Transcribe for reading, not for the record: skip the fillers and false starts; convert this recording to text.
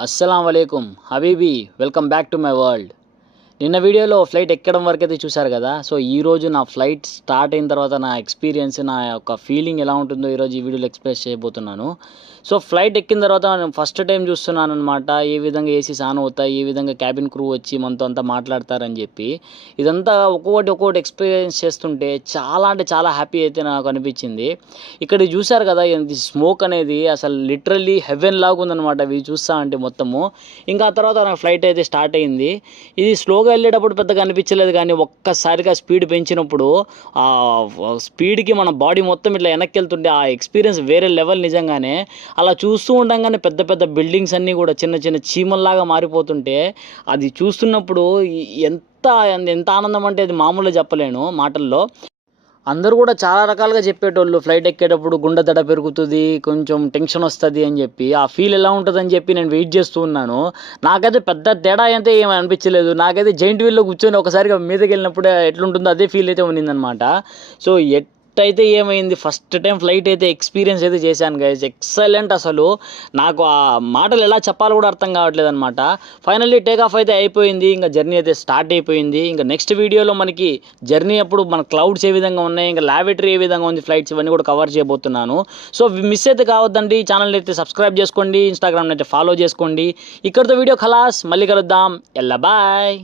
अस्सलाम वालेकुम habibi welcome back to my world. నిన్న వీడియోలో ఫ్లైట్ ఎక్కడం వరకు అయితే చూశారు కదా. సో ఈరోజు నా ఫ్లైట్ స్టార్ట్ అయిన తర్వాత నా ఎక్స్పీరియన్స్, నా యొక్క ఫీలింగ్ ఎలా ఉంటుందో ఈరోజు ఈ వీడియోలో ఎక్స్ప్రెస్ చేయబోతున్నాను. సో ఫ్లైట్ ఎక్కిన తర్వాత నేను ఫస్ట్ టైం చూస్తున్నాను అనమాట, ఏ విధంగా ఏసీస్ ఆన్ అవుతాయి, ఏ విధంగా క్యాబిన్ క్రూ వచ్చి మనతో అంతా మాట్లాడతారని చెప్పి. ఇదంతా ఒక్కొక్కటి ఎక్స్పీరియన్స్ చేస్తుంటే చాలా అంటే చాలా హ్యాపీ అయితే నాకు అనిపించింది. ఇక్కడ చూశారు కదా, ఇది స్మోక్ అనేది అసలు లిటరల్లీ హెవెన్ లాగా ఉందన్నమాట ఇవి చూస్తా అంటే మొత్తము. ఇంకా ఆ తర్వాత నాకు ఫ్లైట్ అయితే స్టార్ట్ అయింది. ఇది స్లోగా వెళ్ళేటప్పుడు పెద్దగా అనిపించలేదు, కానీ ఒక్కసారిగా స్పీడ్ పెంచినప్పుడు ఆ స్పీడ్కి మన బాడీ మొత్తం ఇట్లా వెనక్కి వెళ్తుంటే ఆ ఎక్స్పీరియన్స్ వేరే లెవెల్ నిజంగానే. అలా చూస్తూ ఉండగానే పెద్ద పెద్ద బిల్డింగ్స్ అన్నీ కూడా చిన్న చిన్న చీమల్లాగా మారిపోతుంటే అది చూస్తున్నప్పుడు ఎంత ఎంత ఆనందం అంటే అది మామూలుగా చెప్పలేను మాటల్లో. అందరూ కూడా చాలా రకాలుగా చెప్పేటోళ్ళు, ఫ్లైట్ ఎక్కేటప్పుడు గుండె దడ పెరుగుతుంది, కొంచెం టెన్షన్ వస్తుంది అని చెప్పి. ఆ ఫీల్ ఎలా ఉంటుందని చెప్పి నేను వెయిట్ చేస్తూ ఉన్నాను. నాకైతే పెద్ద తేడా అయితే ఏమీ అనిపించలేదు. నాకైతే జైంట్ వీల్లో కూర్చొని ఒకసారిగా మీదకి వెళ్ళినప్పుడు ఎట్లుంటుందో అదే ఫీల్ అయితే ఉన్నిందనమాట. సో అయితే ఏమైంది, ఫస్ట్ టైం ఫ్లైట్ అయితే ఎక్స్పీరియన్స్ అయితే చేశాను గైస్. ఎక్సలెంట్ అసలు. నాకు ఆ మాటలు ఎలా చెప్పాలో కూడా అర్థం కావట్లేదు అనమాట. ఫైనల్లీ టేక్ ఆఫ్ అయితే అయిపోయింది, ఇంకా జర్నీ అయితే స్టార్ట్ అయిపోయింది. ఇంకా నెక్స్ట్ వీడియోలో మనకి జర్నీ అప్పుడు మన క్లౌడ్స్ ఏ విధంగా ఉన్నాయి, ఇంకా లాబొరేటరీ ఏ విధంగా ఉంది, ఫ్లైట్స్ ఇవన్నీ కూడా కవర్ చేయబోతున్నాను. సో మిస్ అయితే కావద్దండి. ఛానల్ అయితే సబ్స్క్రైబ్ చేసుకోండి, ఇన్స్టాగ్రామ్ అయితే ఫాలో చేసుకోండి. ఇక్కడితో వీడియో ఖలాస్, మళ్ళీ కలుద్దాం. ఎల్లా బాయ్.